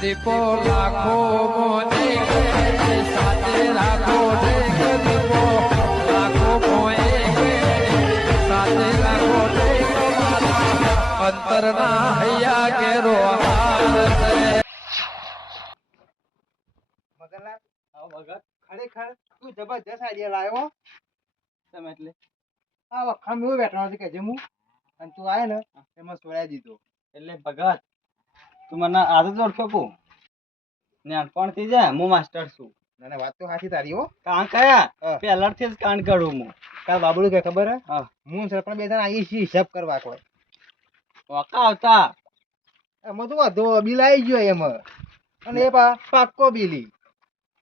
દીપો લાખો મોને સાથે રાખો દીપો લાખો મોએ સાથે રાખો અંતરના હૈયા કેરો મગનલાલ આવો ભગત ખરેખર તું જબરજસ્ત આઈડિયા લાવ્યો તમે એટલે આ વખત હું બેઠો નથી કે હું અને તું આય ને એમાં સોરાઈ દીધો એટલે ભગત તું મને આદત ઓળખો કો નાનપણથી જ હું માસ્ટર છું. મને વાત તો સાચી તારી હો કાન કયા હા. પહેલાથી જ કાન કરું હું. તાર બાબુડું કે ખબર હે હા. હું સરપંચ બે જણા આવીએ છીએ હિસાબ કરવા કોઈ ઓકા આવતા એમાં તો વાંધો બિલ આવી ગયો એમાં અને એ પાક્કો બિલી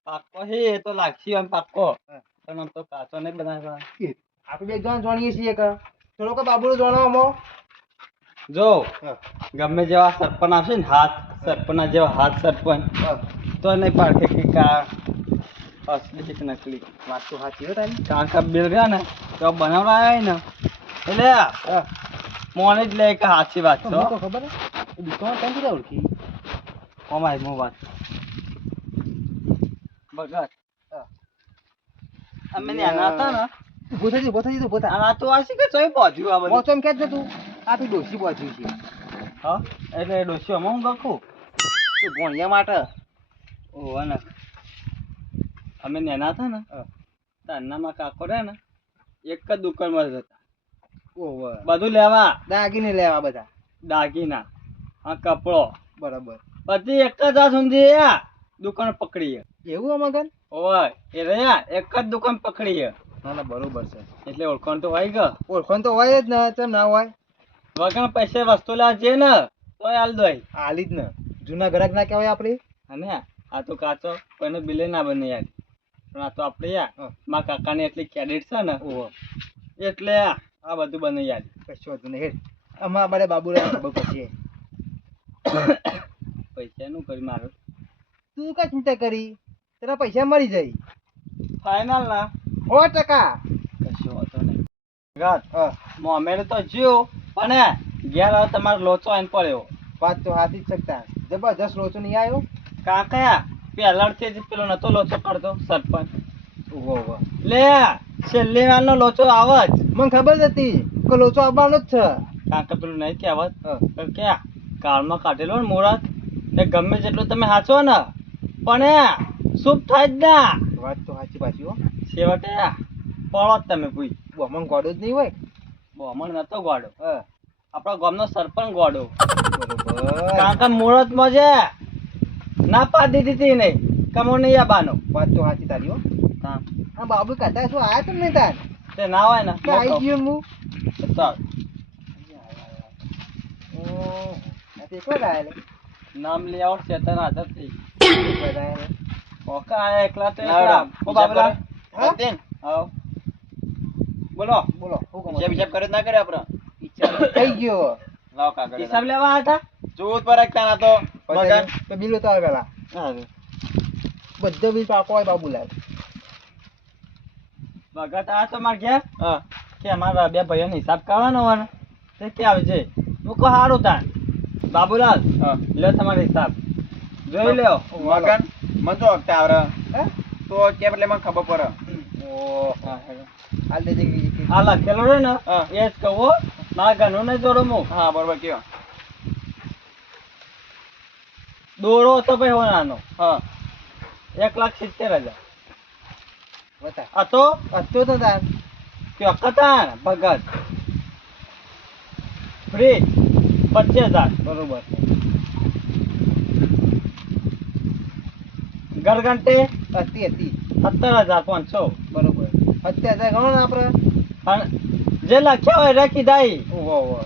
પાક્કો છે એ તો લાગશે આમ પાક્કો હા. પણ આમ તો કાચો નહીં બનાવવા. આપણે બે જણ જાણીએ છીએ કે થોડો કે બાબુડું જાણવામાં જો હા. ગમે જેવા સરપંચ આવશે ને હાથ સરપંચ જેવા હાથ સરપંચ તો નહીં પાડે કે કા અસલી કે નકલી. વાત તો સાચી હો તારી કાં કા બિલ ગયા ને તો બનાવડાય ને એટલે હા મોને જ લે કે સાચી વાત તો છે મને તો ખબર હે એ દુકાન કેમ કીધા ઓળખી અમારી મો વાત ભગત હા. અમે નાના હતા ને ઉભો થઈ તું ઉભો થા આ તો આ છે કે ચોય પહોંચ્યું આ બધું. મોચમ કે જ તું આ તું ડોસી પહોંચ્યું છે હા એટલે ડોસ્યો હું ગખું તું ભણ્યા માટે ઓ ને અમે નાના હતા ને હા. તારનામાં કાકો રહે ને એક જ દુકાનમાં જ હતા ઓહો બધું લેવા દાગીને લેવા બધા દાગીના આ કપડો બરાબર બધી એક જ આ સુધી આ દુકાન પકડીએ. એવું મગન ઓય એ રહ્યા એક જ દુકાન પકડીએ ના ના બરોબર છે એટલે ઓળખાણ તો હોય ગયો. ઓળખણ તો હોય જ ને કેમ ના હોય વગર પૈસે વસ્તુ લેવા જઈએ ને તોય હાલ દોય. હાલી જ ને જૂના ગ્રાહક ના કહેવાય આપણે અને આ તો કાચો કોઈને બિલે ના બને યાર પણ આ તો આપણે યાર હા. મારા કાકાની એટલી ક્રેડિટ છે ને ઓહો એટલે આ બધું બને યાર. કશું હતું ને હેડ અમારા બારે બાબુરા ખબર પછી પૈસાનું કરી મારું તું કઈ ચિંતા કરી તેના પૈસા મળી જાય ફાઇનલ ના 100%. કશું હોતો નહીં. ઘાત હા મોમેરે તો જીવ પણ ઘેર હવે તમારો લોચો આઈને પડ્યો. વાત તો હાથી જ શકતા જબરજસ્ત લોચો નહીં આવ્યો કાકા પહેલાથી જ પેલો નતો લોચો કરતો સરપંચ ઓહો ઓહો લે છેલ્લી વારનો લોચો આવે જ. મને ખબર જ હતી કે લોચો આવવાનો જ છે કાકા પેલું નહીં કહેવત હા. તો ક્યાં કાળમાં કાઢેલો ને મુહૂર્ત ને ગમે જેટલું તમે હાચો ને પણ શુભ થાય જ ના વાત તો સાચી પાછી હો છેવટે પડો જ તમે કોઈ બમણ ગોડો જ નહીં હોય બોમણ નતો ગોડો હા આપણો ગામનો સરપંચ ગોડો બરોબર કાકા મુહૂર્તમાં છે ના પાડી દીધી નહીં કમો નહીં આબાનો વાત તો સાચી તારી હો હા હા બાબુ કાતા શું આયા તમે તાર તે ના હોય ને કે આવી ગયો હું ચાલ ઓહ આ તે એકલા જ આયા લે નામ લઈ આવો ચેતન હાજર થઈ બધા આયા લે. ઓકા આયા એકલા તો લાવડા. એકલા ઓ બાબલા હા? સતીન, આવો બોલો બોલો શું કહો હિસાબ હિસાબ કરે ના કરે આપણે થઈ ગયો લાવ કાગળ હિસાબ લેવા આવ્યા હતા જોત પર એકતા ના તો મગન તો બિલ ઉતાર પેલા બધો બિલ પાકો હોય બાબુલાલ ભગત આ તો માર ઘેર હા કે અમારા બે ભાઈઓનો હિસાબ કાઢવાનો હોય ને તે કે આવે છે હું કહું સારું તાન બાબુલાલ હા લે તમારો હિસાબ જોઈ લ્યો મગન મન તો એકતા આવરે હે તો કે એટલે મને ખબર પડે ઓહ હા, હા. હાલ દે દે આ લખેલો રે ને હા. એ જ કહું મારા ઘરનું નહીં જોડો હું હા બરોબર કયો દોરો હતો ભાઈ હોનાનો હા 1,70,000 બતા આ તો હતો તો તાર કયો કતાન ભગત ફ્રીજ 25,000 બરોબર ઘરઘંટી હતી હતી 17,500 બરોબર 70,000 ગણો ને આપણે અને જે લખ્યા હોય રાખી દાઈ ઓહો ઓહો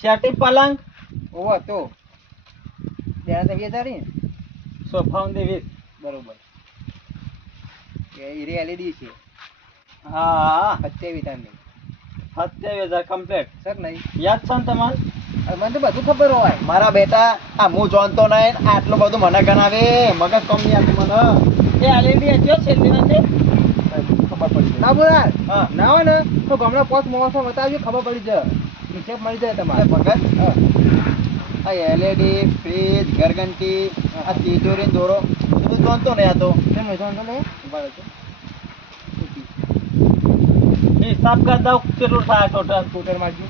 શેટી પલંગ ઓહો તો ત્યાં તો 20,000 ને સોફા ઊંધી 20 બરોબર એ હીરે LED છે હા 27 તારની 27,000 કમ્પ્લીટ સર નહીં યાદ છે ને તમારે મને તો બધું ખબર હોય મારા બેટા આ હું જાણતો નહીં આટલું બધું મને ગણાવે મગજ કમ નહીં આપી મને એ આલેલી હજો છેલ્લી નથી ખબર પડી ના બોલા હા. ના હોય ને તો ગામડા પોત મોસો બતાવજો ખબર પડી જાય હિસાબ મળી જાય તમારે મગજ હા આ LED ફ્રીજ ઘરઘંટી આ તિજોરી ને દોરો બધું જોનતો ને આ તો કેમ નહીં જોવાનું તમે? ઉભા રહેજો. હિસાબ કર દઉં કેટલું થાય ટોટલ સ્કૂટર મારજો.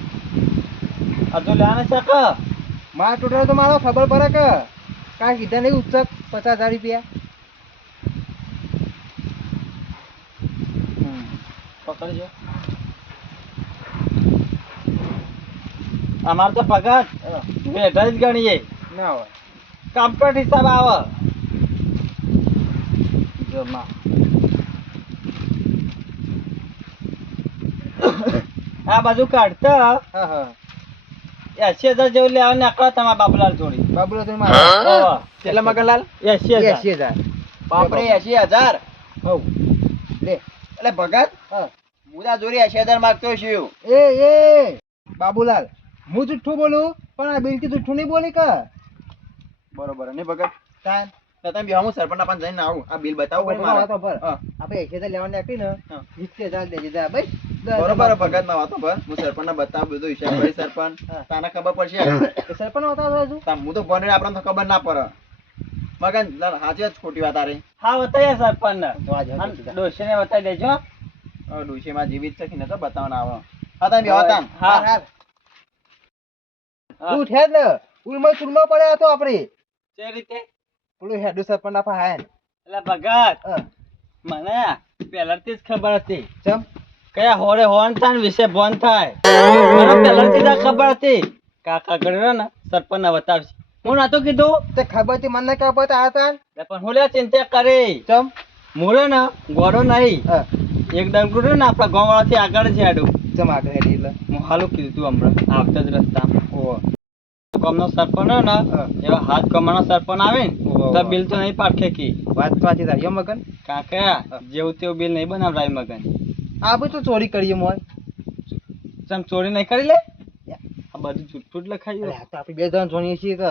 હજુ લેવાને છે કે મારા ટોટલ તો મારો ખબર પડે કે કાંઈ કીધા નહીં ઉચ્ચક 50,000 રૂપિયા. પકડજો અમાર તો પગાર બેઠા જ ગણીએ ના હોય. કમ્પ્લીટ હિસાબ આવે જો માં આ બાજુ કાઢતા હા હા 80,000 જેવું લેવા નીકળો તમારા બાબુલાલ જોડી બાબુલો તમે મારો ઓહો. કેટલા મગનલાલ 80,000 80,000. બાપરે 80,000 હઉ લે. એટલે ભગત હા મુદા જોરી 80,000 માંગતો છું એ બાબુલાલ હું જુઠ્ઠું બોલું પણ આ બિલકી જુઠ્ઠું નહીં બોલી કે બરોબર ને ભગત તાન તો તમે બેહો હું સરપંચના પાસે જઈને આવું આ બિલ બતાવું પડે મારે વાતો ભર. હા. આપણે 80,000 લેવાની નાખી ને હા. 20,000 દેજે જા ભાઈ. બરોબર ભગત માં વાતો ભર હું સરપંચને બતાવું બધું હિસાબ કરી સરપંચ હા. તાને ખબર પડશે એ સરપંચ હોતા હતા હજુ? હું તો ભણે આપણને તો ખબર ના પડે મગન સાચી જ ખોટી વાત તારી હા બતાવીએ સરપંચ ને તો આજે હા, સીધા. ડોશીને બતાવી દેજો ડોશીમાં જીવિત છે કે ન તો બતાવવાના આવે હા તમે બેહો તાન હા. હાર, હાર. તું ઠેર ને ઉલમાં ચૂલમાં પડ્યા હતો આપણે તે રીતે પેલું હેડુ સરપંચ ના પાસે એટલે ભગત હા. મને પહેલાથી જ ખબર હતી ચમ કયા હોરે હોન થાય ને વિશે ભોન થાય મને પહેલાથી જ આ ખબર હતી કાકા ગણ્યો ને સરપંચ ને બતાવશે હું નતું કીધું તે ખબર હતી મને કે પતા હતા એટલે પણ હું લે ચિંતા કરી ચમ મુરે ને ગોળો નહીં હા એક ડંગરું રહ્યું ને આપણા ગામવાળાથી આગળ છે આડું ચમ આગળ હેડી એટલે હું હાલું કીધું તું હમણાં આવતા જ રસ્તા ઓહો ગામનો સરપંચ હોય ને હા. એવા હાથ કમાનો સરપંચ આવે ને ઓહો. તો બિલ તો નહીં પાડખે કી વાત તો સાચી તારી હો મગન કાકા જેવું તેવું બિલ નહીં બનાવડાય મગન આ બધું તો ચોરી કરીએ મોય ચમ ચોરી નહીં કરી લે આ બધું જૂઠું જ લખાયું અરે આ તો આપણે બે જણ જોણીએ છીએ કે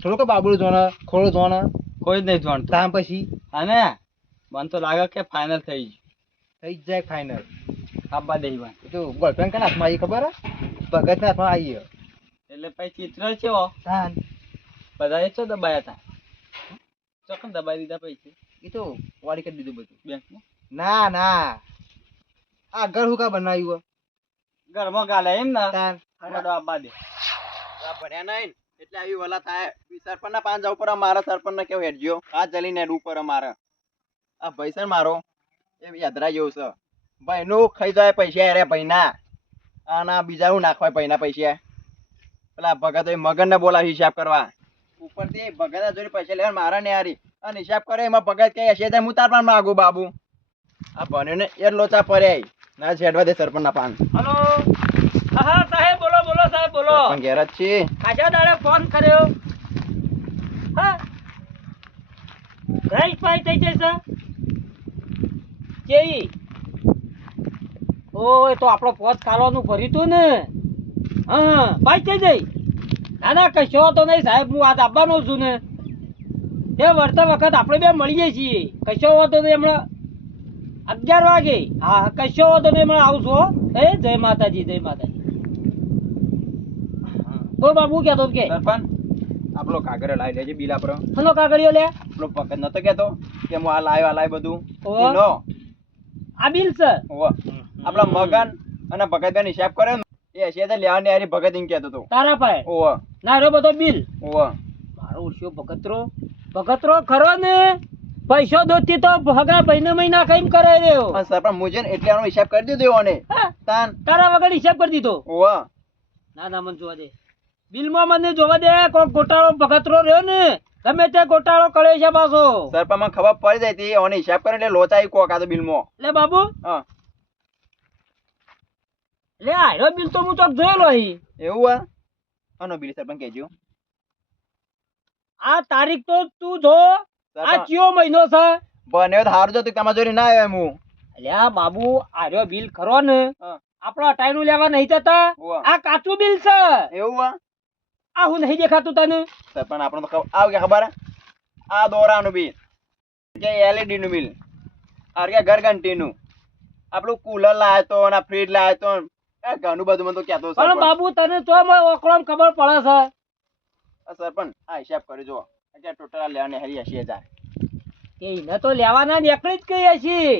થોડું કે બાબુડું જોણે ખોડું જોણે કોઈ જ નહીં જાણતું તામ પછી અને મને તો લાગે કે ફાઇનલ થઈ ગયું થઈ જ જાય ફાઇનલ આપવા દઈ વાત એ તો ગર્લફ્રેન્ડ કના હાથમાં આવી ખબર હે ભગત ના હાથમાં આવી એટલે પછી ચિત્ર છે તાન બધા એ ચો દબાયા હતા ચોકન દબાઈ દીધા પૈસે એ તો વાળી કરી દીધું બધું બેંકમાં ના ના આ ઘર હુકા બનાવ્યું ઘરમાં ગાલે એમ ને તાન હડો આપવા દે આ ભણ્યા નહીં એટલે આવી વલા થાય સરપંચના પાંચ જવું પર મારા સરપંચને કેવું હેડજો આ ચલીને હેડવું પર મારે આ ભાઈ છે ને મારો એ યાદરા જેવું છે ભાઈનું ખાઈ જાય પૈસા અરે ભાઈના આના બીજા હું નાખવાય ભાઈના પૈસા પેલા ભગત મગનને બોલાવી હિસાબ કરવા ઉપરથી ભગત જોડે પૈસા લેવા મારા ને હારી અને હિસાબ કરે એમાં ભગત કે હશે હું તાર પણ માગું બાબુ આ ભણ્યો ને એ લોચા પડ્યા ના છેડવા દે સરપંચના પાન હલો હા સાહેબ બોલો બોલો સાહેબ બોલો પણ ઘેર જ છે ખાસા દાડે ફોન કર્યો હા રાઈસ પાઈ થઈ જશે કેવી ઓય તો આપણો પોત કાલવાનું ભર્યું તું ને હા પાઈ થઈ જઈ ના ના કશો તો નહીં સાહેબ હું આજ આવવાનો છું ને એ વર્તા વખત આપણે બે મળીએ છીએ કશો હોતો નહીં હમણાં 11 વાગે હા કશો હોતો નહીં હમણાં આવું છું હો. એ જય માતાજી જય માતાજી તો બાબુ કહેતો કે સરપંચ આપણો કાગળ લાવી લેજે બિલ આપણો હલો કાગળિયો લે પેલો પકડ નતો કેતો કે હું આ લાવ્યો બધું ઓહો. એનો આ બિલ છે ઓહો. આપણા મગન અને ભગતભાઈ હિસાબ કર્યો ને એ 80,000 લેવાની હારી ભગત એમ કહેતો હતો તારા પાસે ઓહો ના રહ્યો બધો બિલ ઓહો મારો ઉસ્યો ભગતરો ખરો ને પૈસો દોતી તો ભગા ભાઈને મહિના કઈમ કરે રહ્યો પણ સરપંચ મુજે ને એટલે આનો હિસાબ કરી દીધો એઓને હા, તાન તારા વગર હિસાબ કરી દીધો ઓહો ના ના મને જોવા દે બિલમાં મને જોવા દે કોઈ ગોટાળો ભગતરો રહ્યો ને ગમે તે ગોટાળો કરે છે પાછો સરપંચ મને ખબર પડી જાય હતી એઓને હિસાબ કરે એટલે લોચાઈ કોક આ તો બિલમાં લે બાબુ હા લે આયરો બિલ તો હું ચોક જોયેલો અહીં એવું હા આનો બિલ સરપંચ કહેજો આ તારીખ તો તું જો આ સરપંચ કયો મહિનો છે બને તો હારું જતું તમારા જોડે ના આવ્યો હું અલ્યા બાબુ આર્યો બિલ ખરો ને હા. આપણો ટાઈનું લેવા નહીં જતા ઓહો. આ કાચું બિલ છે એવું હા આ હું નહીં દેખાતું તને સરપંચ આપણને તો ખબર આવ કે ખબર હે? આ દોરાનું બિલ કે LED નું બિલ આ કે ઘરઘંટીનું આપણું કુલર લાવ્યો તો અને ફ્રીજ લાવ્યો તો એ ઘણું બધું મને તો કહેતો પણ બાબુ તને તો ઓકળામ ખબર પડે છે સરપંચ આ હિસાબ કરી જો અત્યારે ટોટલ આ લેવાની હરી 80,000. કે એને તો લેવાના નીકળી જ કહીએ છીએ.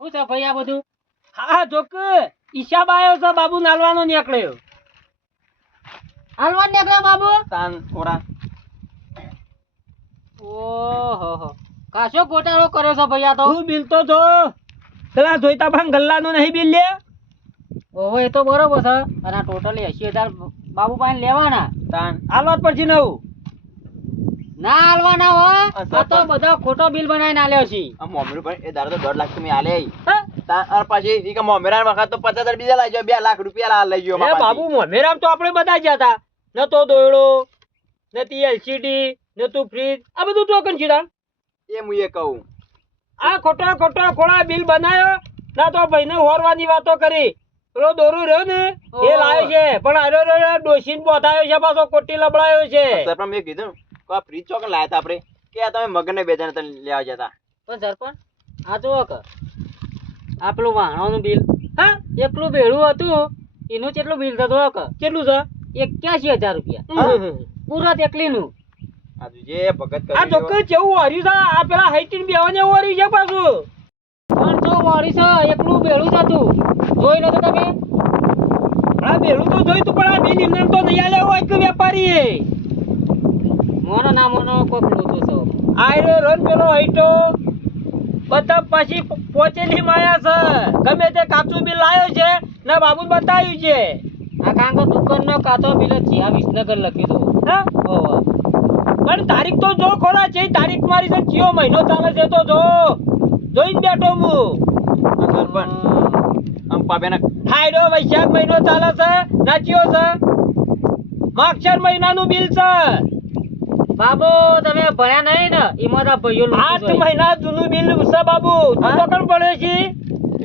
શું છે ભાઈ આ બધું? હા જોક હિસાબ આવ્યો છે બાબુ નાલવાનો નીકળ્યો. હાલવા નીકળ્યા બાબુ? તાન થોડા ઓહો કાશો ગોટાળો કર્યો છે ભૈયા તો. તું બિલ તો જો પેલા જોઈતા પણ ગલ્લાનો નહીં બિલ લે. ઓહો એ તો બરોબર છે. અને આ ટોટલી 80,000 બાબુ પાસે લેવાના. તાન હાલવા જ પછી નવું ના હાલવાના હો. આ તો બધા ખોટો બિલ બનાવીને આલ્યો છે. આ મોમેરું પણ એ દાડો તો 1.5 લાખ તમે આલે હા? તાન અને પછી ઈ કે મોમેરા વખત તો 50,000 બીજા લઈ ગયો 2 લાખ રૂપિયા લઈ ગયો એ બાબુ મોમેરામ તો આપણે બધા ગયા હતા. ન તો દોયડો નથી એલસીડી ન તું ફ્રીજ આ બધું તો કન છે. એ હું એ કહું આ ખોટો ખોળા બિલ બનાવ્યો ના તો ભાઈને હોરવાની વાતો કરી. પેલો દોરું રહ્યો ને એ લાવ્યો છે પણ આરો ડોસીને બોધાયો છે પાછો કોટી લબડાયો છે. સરપંચ મેં કીધું કે આ ફ્રીજ ચોકન લાયા હતા આપણે કે આ તમે મગનને બે જણા તને લેવા જતા. પણ સરપંચ આ જુઓ કે આ પેલું વાહણોનું બિલ હા એકલું ભેળું હતું એનું કેટલું બિલ થતું કે કેટલું છે 81,000 રૂપિયા પૂરો એકલીનું. આ જે ભગત આ કરી ચોક્કસ જેવું વાર્યું છે આ પેલા હાઈટીન બેવાને વાર્યું છે પાછું. પણ જો વાર્યું છે એકલું ભેળું જ હતું જોઈ નતું તમે? આ ભેળું તો જોઈ તું પણ આ બિલ એમને તો નહીં આલ્યો હોય કે વેપારીએ. મોનો ના મોનો કોઈ લોચો છે. આયરો રન પેલો હઈટો બધા પછી પોચેલી માયા છે ગમે તે કાચું બિલ લાવ્યો છે ને બાબુ બતાવ્યું છે. આ કાંક દુકાનનો કાચો બિલ જ છે આ વિસનગર લખ્યું હતું. હા ઓહો પણ તારીખ તો જો ખોલા છે તારીખ મારી છે કયો મહિનો ચાલે છે તો જો જોઈને બેઠો હું. સરપંચ આમ પાબેના હાયડો વૈશાખ મહિનો ચાલે છે નાચ્યો છે માગશર મહિનાનું બિલ છે. બાબુ તમે ભણ્યા નહીં ને એમાં તો ભાઈઓ 8 મહિના જૂનું બિલ છે બાબુ. તું તો કણ પડ્યો છે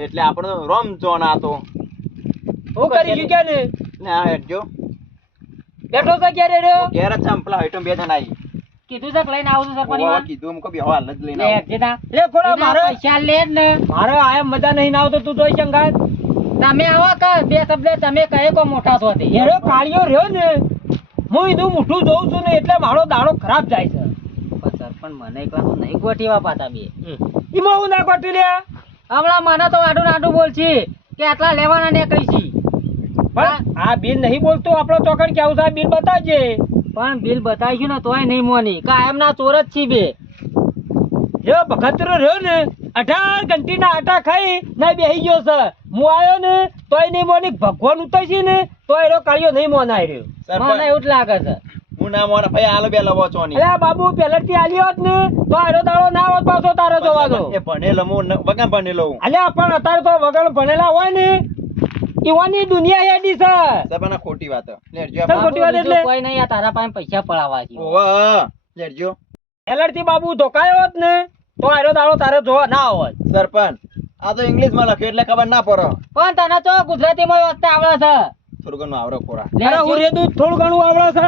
એટલે આપણો રોમ જોન આતો હું કરી શું કે ને ને આ હેડજો બેઠો છે ક્યારે રે ઘેર જ સંપલા હઈટો બે જણા આવી કીધું છે કે લઈને આવું છું સરપંચ ઓવા કીધું મુકો બે હાલ જ લઈને આવો. લે ખોડા મારે પૈસા લે ને મારે આયા મજા નહીં આવતો તું જોઈ સંગાત તમે આવો કે બે શબ્દ તમે કહે કો મોટા છો તે એરો કાળિયો રહ્યો ને હું એનું મોઢું જોઉં છું ને એટલે મારો દાડો ખરાબ જાય છે. પણ મને એકલા તો નહીં ગોઠીવા પાતા બે ઈમાં હું ના ગોઠી લે હમણાં મને તો આડું નાડું બોલ છે કે આટલા લેવાના ને કઈ છી. પણ આ બિલ નહીં બોલતો આપણો ચોકડ કેવું છે બિલ બતાવજે. પણ બિલ બતાવીશું ને તોય નહીં મોની કાયમ ના ચોર જ છી બે. જો ભગતરો રહ્યો ને 18 ઘંટીના આટા ખાઈ ના બેહી ગયો છે. હું આવ્યો ને તોય નહીં મોની ભગવાન ઉતરશે ને તો એનો કાળિયો નહીં મોનાઈ રહ્યો. મને એવું જ લાગે છે. હું ના મોના ભાઈ આલો બે લવો છો ની અલ્યા બાબુ પહેલેથી આલ્યો હોત ને તો આરો દાડો ના હોત પાછો તારો જોવાનો. એ ભણેલો હું વગર ભણેલો હું અલ્યા પણ અત્યારે તો વગર ભણેલા હોય ને ઈવાની દુનિયા હેડી છે. સબાના ખોટી વાત લેજો સર ખોટી વાત એટલે કોઈ નહીં આ તારા પાસે પૈસા પડાવવા છે. ઓવા લેજો પહેલેથી બાબુ ધોકાયો હોત ને તો આરો દાડો તારો જોવા ના આવત. સરપંચ આ તો ઇંગ્લિશ માં લખ્યું એટલે ખબર ના પડે પણ તને તો ગુજરાતીમાં વાંચતા આવડે છે. થોડું ઘણું આવડે ખોરા અરે હું રેદું થોડું ઘણું આવડે છે.